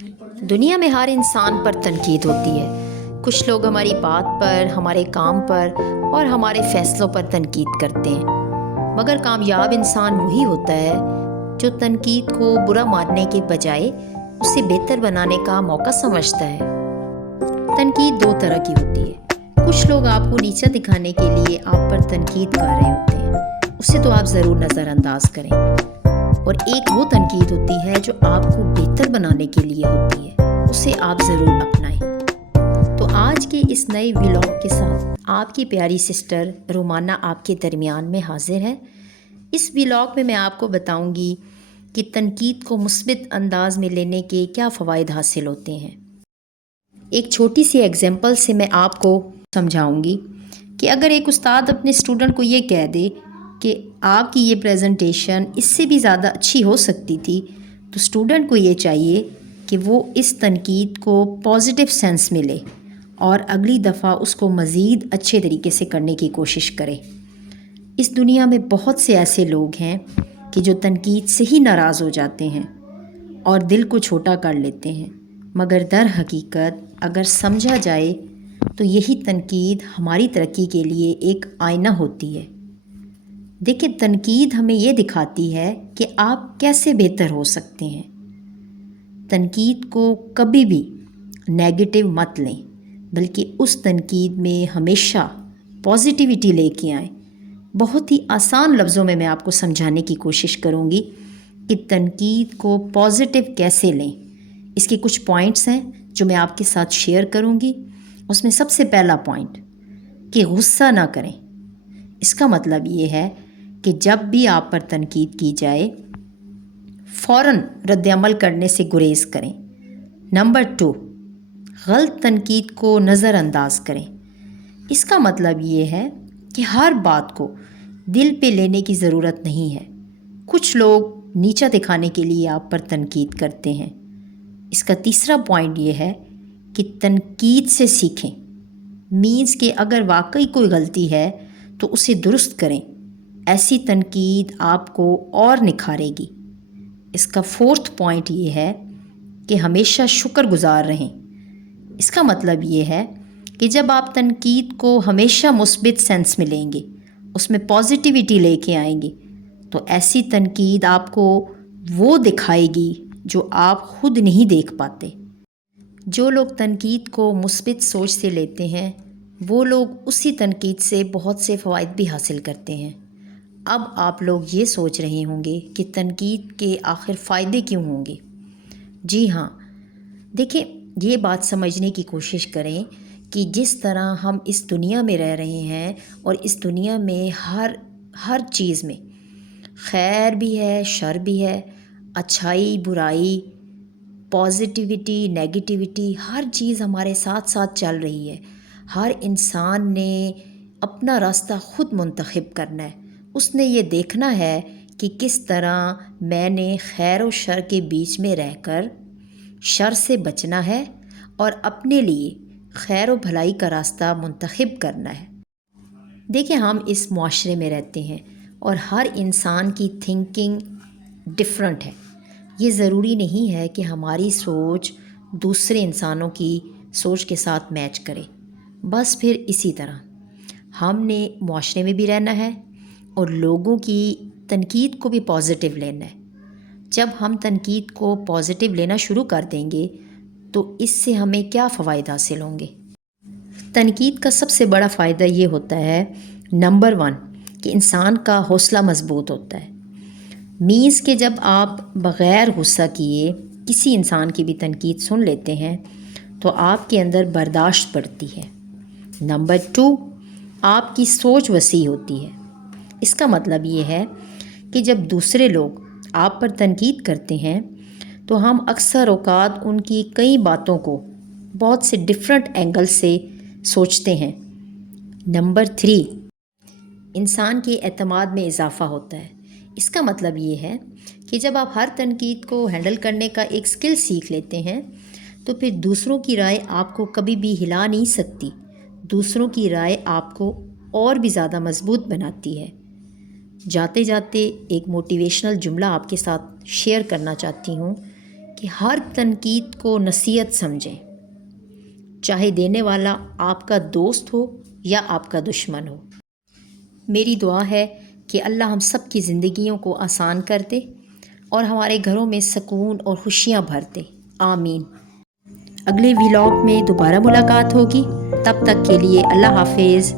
दुनिया में हर इंसान पर तनकीद होती है। कुछ लोग हमारी बात पर, हमारे काम पर और हमारे फ़ैसलों पर तनकीद करते हैं, मगर कामयाब इंसान वही होता है जो तनकीद को बुरा मानने के बजाय उसे बेहतर बनाने का मौका समझता है। तनकीद दो तरह की होती है। कुछ लोग आपको नीचा दिखाने के लिए आप पर तनकीद कर रहे होते हैं, उसे तो आप ज़रूर नज़रअंदाज करें। और एक वो तनकीद होती है जो आपको बेहतर बनाने के लिए होती है, उसे आप ज़रूर अपनाएं। तो आज के इस नए व्लॉग के साथ आपकी प्यारी सिस्टर रोमाना आपके दरमियान में हाजिर है। इस व्लॉग में मैं आपको बताऊंगी कि तनकीद को मुस्बित अंदाज में लेने के क्या फ़वाइद हासिल होते हैं। एक छोटी सी एग्जांपल से मैं आपको समझाऊंगी कि अगर एक उस्ताद अपने स्टूडेंट को ये कह दे कि आपकी ये प्रेजेंटेशन इससे भी ज़्यादा अच्छी हो सकती थी, तो स्टूडेंट को ये चाहिए कि वो इस तनकीद को पॉजिटिव सेंस में ले और अगली दफ़ा उसको मज़ीद अच्छे तरीके से करने की कोशिश करे। इस दुनिया में बहुत से ऐसे लोग हैं कि जो तनकीद से ही नाराज़ हो जाते हैं और दिल को छोटा कर लेते हैं, मगर दर हकीकत अगर समझा जाए तो यही तनकीद हमारी तरक्की के लिए एक आईना होती है। देखिए, तनकीद हमें ये दिखाती है कि आप कैसे बेहतर हो सकते हैं। तनकीद को कभी भी नेगेटिव मत लें, बल्कि उस तनकीद में हमेशा पॉजिटिविटी लेके आएँ। बहुत ही आसान लफ्ज़ों में मैं आपको समझाने की कोशिश करूँगी कि तनकीद को पॉजिटिव कैसे लें। इसके कुछ पॉइंट्स हैं जो मैं आपके साथ शेयर करूँगी। उसमें सबसे पहला पॉइंट कि गुस्सा ना करें। इसका मतलब ये है कि जब भी आप पर तनकीद की जाए, फ़ौरन रद्द-ए-अमल करने से गुरेज़ करें। नंबर 2, गलत तनकीद को नज़रअंदाज करें। इसका मतलब ये है कि हर बात को दिल पे लेने की ज़रूरत नहीं है। कुछ लोग नीचा दिखाने के लिए आप पर तनकीद करते हैं। इसका तीसरा पॉइंट ये है कि तनकीद से सीखें। मीन्स कि अगर वाकई कोई गलती है तो उसे दुरुस्त करें। ऐसी तनकीद आपको और निखारेगी। इसका फोर्थ पॉइंट ये है कि हमेशा शुक्रगुजार रहें। इसका मतलब ये है कि जब आप तनकीद को हमेशा मुस्बित सेंस में लेंगे, उसमें पॉजिटिविटी लेके आएंगे, तो ऐसी तनकीद आपको वो दिखाएगी जो आप खुद नहीं देख पाते। जो लोग तनकीद को मुस्बित सोच से लेते हैं, वो लोग उसी तनकीद से बहुत से फ़वाइद भी हासिल करते हैं। अब आप लोग ये सोच रहे होंगे कि तनकीद के आखिर फ़ायदे क्यों होंगे। जी हाँ, देखिए, ये बात समझने की कोशिश करें कि जिस तरह हम इस दुनिया में रह रहे हैं और इस दुनिया में हर चीज़ में खैर भी है, शर भी है, अच्छाई, बुराई, पॉजिटिविटी, नेगेटिविटी, हर चीज़ हमारे साथ साथ चल रही है। हर इंसान ने अपना रास्ता ख़ुद मुंतखब करना है। उसने ये देखना है कि किस तरह मैंने खैर और शर के बीच में रहकर शर से बचना है और अपने लिए खैर और भलाई का रास्ता मुंतखब करना है। देखिए, हम इस मुआशरे में रहते हैं और हर इंसान की थिंकिंग डिफरेंट है। ये ज़रूरी नहीं है कि हमारी सोच दूसरे इंसानों की सोच के साथ मैच करे। बस फिर इसी तरह हमने मुआशरे में भी रहना है और लोगों की तनकीद को भी पॉजिटिव लेना है। जब हम तनकीद को पॉजिटिव लेना शुरू कर देंगे तो इससे हमें क्या फ़वाइद हासिल होंगे। तनकीद का सबसे बड़ा फ़ायदा ये होता है, नंबर 1, कि इंसान का हौसला मज़बूत होता है। मीन्स कि जब आप बग़ैर गुस्सा किए किसी इंसान की भी तनकीद सुन लेते हैं तो आपके अंदर बर्दाश्त बढ़ती है। नंबर 2, आपकी सोच वसी होती है। इसका मतलब ये है कि जब दूसरे लोग आप पर तनकीद करते हैं तो हम अक्सर औक़ात उनकी कई बातों को बहुत से डिफरेंट एंगल से सोचते हैं। नंबर 3, इंसान के एतमाद में इजाफ़ा होता है। इसका मतलब ये है कि जब आप हर तनकीद को हैंडल करने का एक स्किल सीख लेते हैं तो फिर दूसरों की राय आपको कभी भी हिला नहीं सकती। दूसरों की राय आपको और भी ज़्यादा मज़बूत बनाती है। जाते जाते एक मोटिवेशनल जुमला आपके साथ शेयर करना चाहती हूँ کہ ہر تنقید کو نصیحت سمجھیں، چاہے دینے والا آپ کا دوست ہو یا آپ کا دشمن ہو۔ میری دعا ہے کہ اللہ ہم سب کی زندگیوں کو آسان کر دے اور ہمارے گھروں میں سکون اور خوشیاں بھر دے، آمین۔ اگلے ویلاگ میں دوبارہ ملاقات ہوگی، تب تک کے لیے اللہ حافظ۔